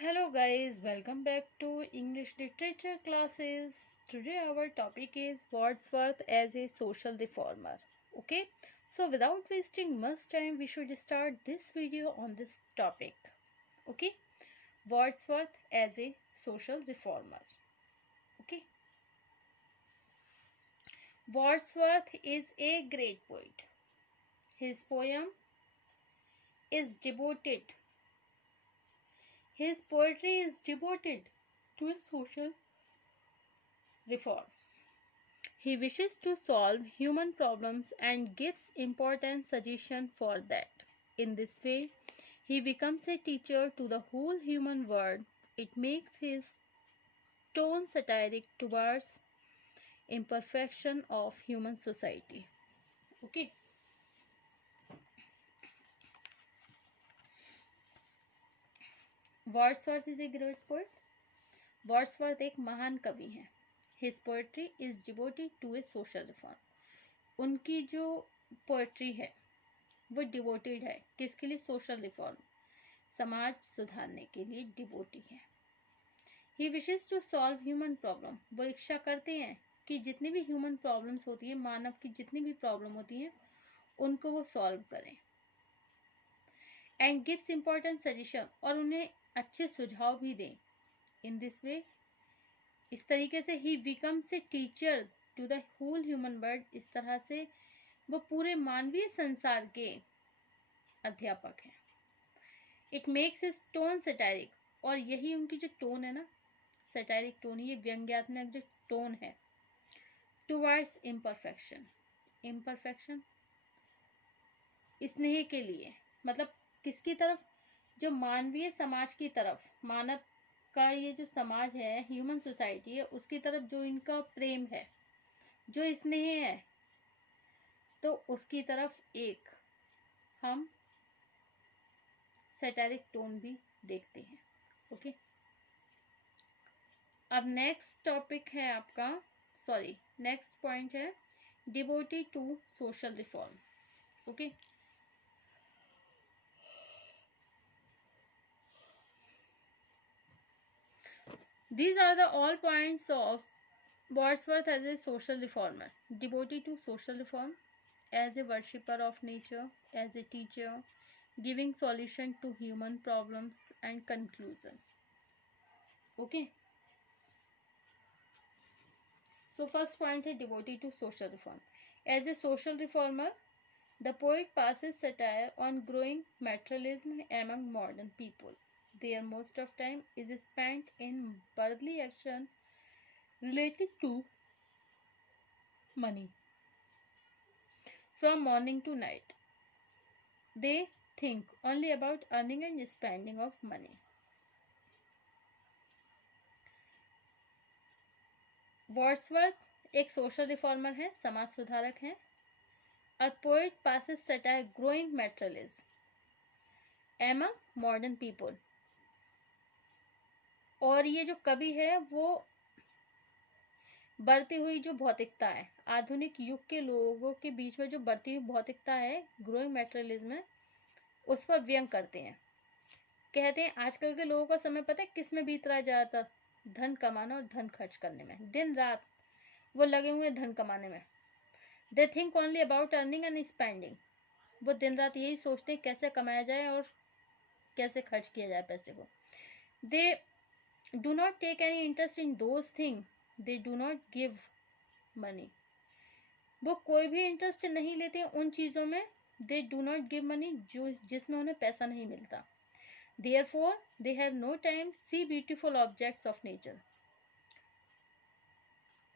Hello guys, welcome back to English literature classes. Today our topic is Wordsworth as a social reformer. Okay, so without wasting much time, we should start this video on this topic. Okay, Wordsworth as a social reformer. Okay, Wordsworth is a great poet. His poem is devoted. His poetry is devoted to social reform. He wishes to solve human problems and gives important suggestions for that. In this way, he becomes a teacher to the whole human world. It makes his tone satiric towards imperfection of human society. Okay. Wordsworth is a great poet. Wordsworth एक महान कवि हैं. His poetry is devoted to a social reform. उनकी जो poetry है वो devoted है किसके लिए? सोशल रिफॉर्म, समाज सुधारने के लिए डिवोटी है. He wishes to solve human problem, वो इच्छा करते हैं कि जितनी भी ह्यूमन प्रॉब्लम्स होती है, मानव की जितनी भी प्रॉब्लम होती है, उनको वो सॉल्व करें. एंड गिव्स इम्पोर्टेंट सजेशन, और उन्हें अच्छे सुझाव भी दें. इन दिस वे, इस तरीके से ही becomes a teacher to the whole human world. इस तरह से वो पूरे मानवीय संसार के अध्यापक हैं. इट मेक्स हिज टोन सटायरिक, और यही उनकी जो टोन है ना, सटायरिक टोन, ये व्यंग्यात्मक जो टोन है, टुवर्ड्स इम्परफेक्शन. इम्परफेक्शन स्नेह के लिए, मतलब किसकी तरफ? जो मानवीय समाज की तरफ, मानव का ये जो समाज है, ह्यूमन सोसाइटी है, उसकी तरफ जो इनका प्रेम है, जो स्नेह है, तो उसकी तरफ एक हम सैटारिक टोन भी देखते हैं. ओके, अब नेक्स्ट टॉपिक है आपका, नेक्स्ट पॉइंट है devotee to social reform. Okay, these are the all points of Wordsworth as a social reformer. Devotee to social reform, as a worshipper of nature, as a teacher, giving solution to human problems, and conclusion. Okay, so first point है devotee to social reform. As a social reformer, the poet passes satire on growing materialism among modern people. Their most of time is spent in worldly action related to money. From morning to night, they think only about earning and spending of money. Wordsworth एक social reformer है, समाज सुधारक है. और poet passes satire growing materialism among modern people. और ये जो कवि है वो बढ़ती हुई जो भौतिकता है, आधुनिक युग के लोगों के बीच में जो बढ़ती हुई भौतिकता है, ग्रोइंग मेटेरियलिज्म है, उस पर व्यंग करते हैं. कहते हैं आजकल के लोगों का समय पता है किस में बीत रहा है ज़्यादातर? धन कमाना और धन खर्च करने में. दिन रात वो लगे हुए धन कमाने में. They think only about earning and spending. वो दिन रात यही सोचते हैं कैसे कमाया जाए और कैसे खर्च किया जाए पैसे को. They do not take any interest in those thing, they do not give money. वो कोई भी इंटरेस्ट नहीं लेते हैं उन चीज़ों में. दे डू नॉट गिव मनी, जो जिसमें उन्हें पैसा नहीं मिलता. Therefore, they have no time see beautiful objects of nature.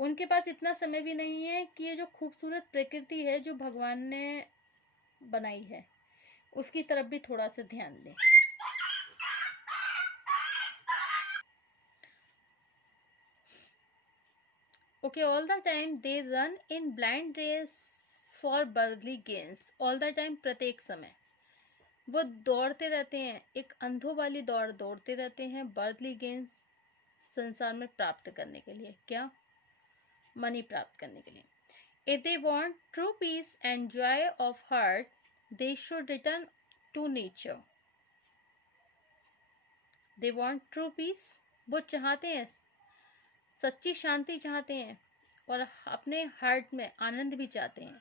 उनके पास इतना समय भी नहीं है कि ये जो खूबसूरत प्रकृति है जो भगवान ने बनाई है, उसकी तरफ भी थोड़ा सा ध्यान दें. Okay, all the time they run in blind race for worldly gains. All the time, प्रत्येक समय वो दौड़ते रहते हैं, एक अंधों वाली दौड़ दौड़ते रहते हैं बर्थली गेन्स संसार में प्राप्त करने के लिए. क्या? मनी प्राप्त करने के लिए. If they want true peace and joy of heart, they should return to nature. They want true peace, वो चाहते हैं, सच्ची शांति चाहते हैं और अपने हार्ट में आनंद भी चाहते हैं।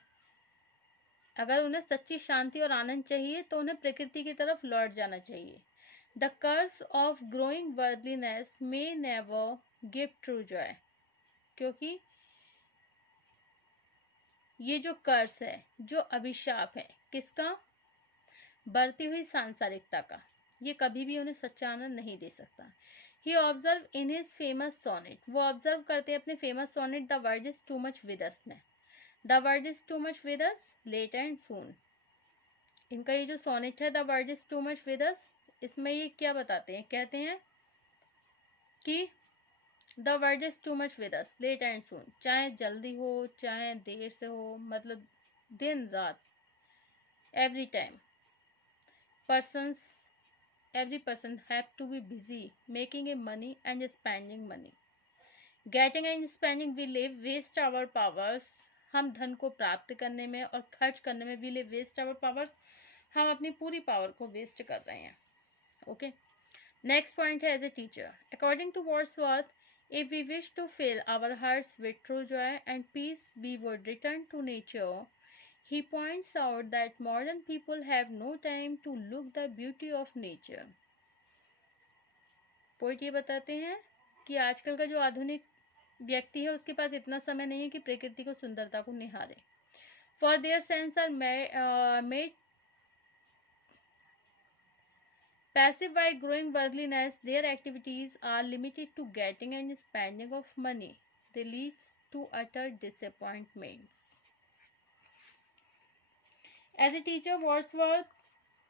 अगर उन्हें सच्ची शांति और आनंद चाहिए तो उन्हें प्रकृति की तरफ लौट जाना चाहिए। The curse of growing worldliness may never give true joy, क्योंकि ये जो कर्स है, जो अभिशाप है, किसका? बढ़ती हुई सांसारिकता का, ये कभी भी उन्हें सच्चा आनंद नहीं दे सकता। He observe in his famous sonnet, वो ऑब्जर्व करते हैं अपने famous sonnet the world is too much with us में। The world is too much with us late and soon, इनका ये जो सोनेट है the world is too much with us, इसमें ये क्या बताते हैं? कहते हैं कि the world is too much with us late and soon, चाहे जल्दी हो चाहे देर से हो, मतलब दिन रात, every time persons every person have to be busy making a money and spending money, getting and spending, we live waste our powers, हम धन को प्राप्त करने में और खर्च करने में we live waste our powers, हम अपनी पूरी पावर को वेस्ट कर रहे हैं। ओके, नेक्स्ट पॉइंट है as a teacher, according to Wordsworth, if we wish to fill our hearts with true joy and peace we would return to nature. He points out that modern people have no time to look the beauty of nature. Poet ये बताते हैं कि आजकल का जो आधुनिक व्यक्ति है उसके पास इतना समय नहीं है कि प्रकृति को सुंदरता को निहारे। For their senses are made passive by growing worldliness. Their activities are limited to getting and spending of money. They leads to utter disappointments. As a teacher, Wordsworth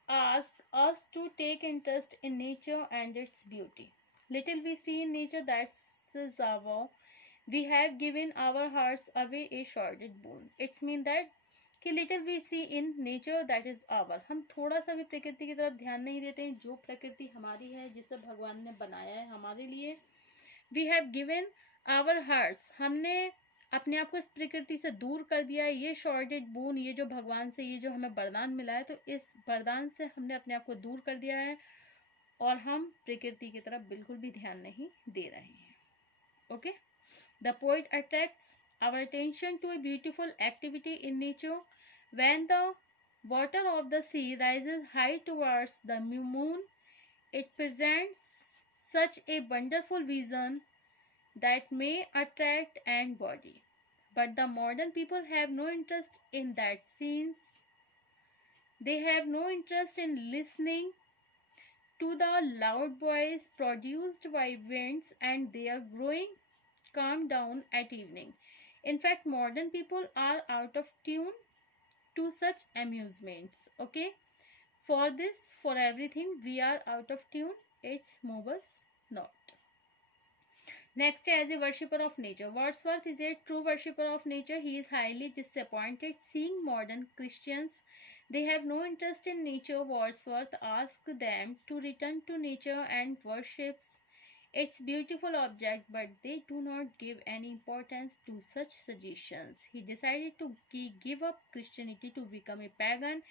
asks us to take interest in nature and its beauty. Little we see in nature, that is our, we have given our hearts away a sordid boon. It's mean that कि little we see in nature, that is our, हम थोड़ा सा भी प्रकृति की तरफ ध्यान नहीं देते हैं। जो प्रकृति हमारी है, जिसे भगवान ने बनाया है हमारे लिए, we have given our hearts, हमने अपने आप को इस प्रकृति से दूर कर दिया है। ये शॉर्टेड बून, ये जो भगवान से ये जो हमें वरदान मिला है, तो इस वरदान से हमने अपने आप को दूर कर दिया है और हम प्रकृति की तरफ बिल्कुल भी ध्यान नहीं दे रहे हैं। Okay, the poet attracts our attention to a beautiful activity in nature. When the water of the sea rises high towards the moon, it presents such a wonderful vision that may attract and body, but the modern people have no interest in that scenes. They have no interest in listening to the loud voice produced by winds, and they are growing calm down at evening. In fact, modern people are out of tune to such amusements. Okay, for this, for everything we are out of tune, it's move us not. Next, as a worshipper of nature, Wordsworth is a true worshipper of nature. He is highly disappointed seeing modern Christians. They have no interest in nature. Wordsworth asks them to return to nature and worships its beautiful object, but they do not give any importance to such suggestions. He decided to give up Christianity to become a pagan.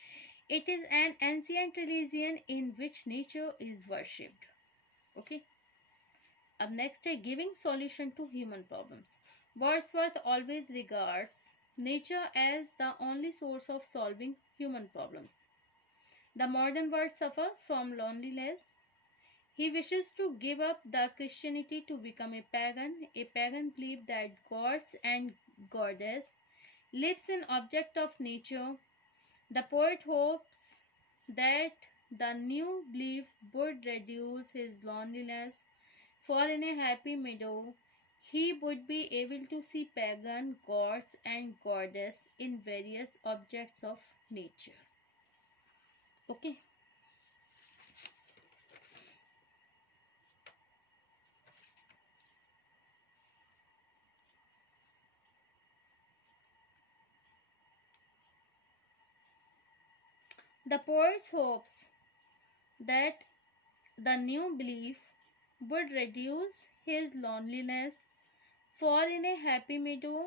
It is an ancient religion in which nature is worshipped. Okay. अब next है giving solution to human problems. Wordsworth always regards nature as the only source of solving human problems. The modern world suffer from loneliness. He wishes to give up the Christianity to become a pagan. A pagan belief that gods and goddess lives in object of nature. The poet hopes that the new belief would reduce his loneliness. For in a happy meadow, he would be able to see pagan gods and goddess in various objects of nature. Okay. The poet hopes that the new belief would reduce his loneliness, for in a happy meadow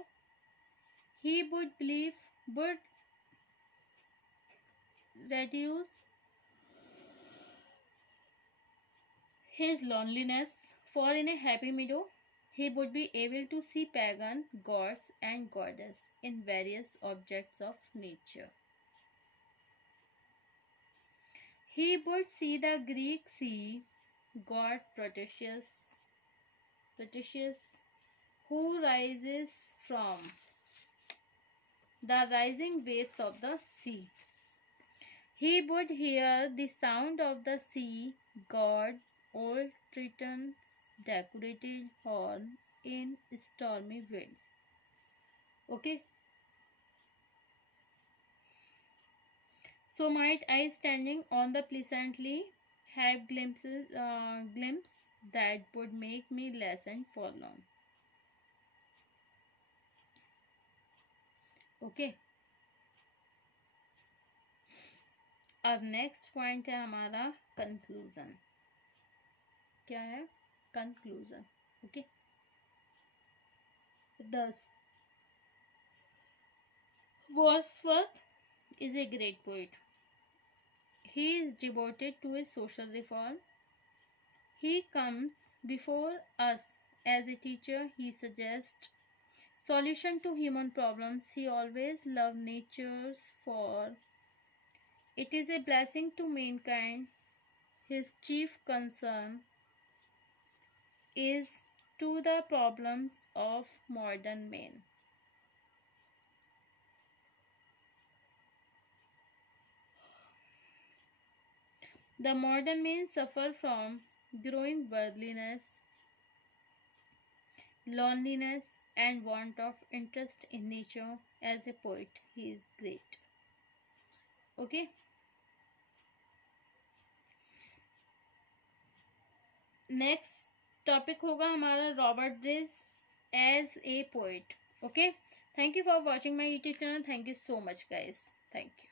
he would reduce his loneliness, for in a happy meadow he would be able to see pagan gods and goddess in various objects of nature. He would see the Greek sea god Proteus, who rises from the rising waves of the sea. He would hear the sound of the sea god old Triton's decorated horn in stormy winds. Okay, so might I standing on the pleasantly have glimpse that would make me less and forlorn. Okay, अब next point है हमारा conclusion. क्या है? Conclusion. Okay, 10. Wordsworth is a great poet. He is devoted to his social reform. He comes before us as a teacher. He suggests solution to human problems. He always loved natures, for it is a blessing to mankind. His chief concern is to the problems of modern men. The modern men suffer from growing worldliness, loneliness, and want of interest in nature. As a poet, he is great. Okay. Next topic होगा हमारा Robert Bridge as a poet. Okay, thank you for watching my YouTube channel. Thank you so much guys. Thank you.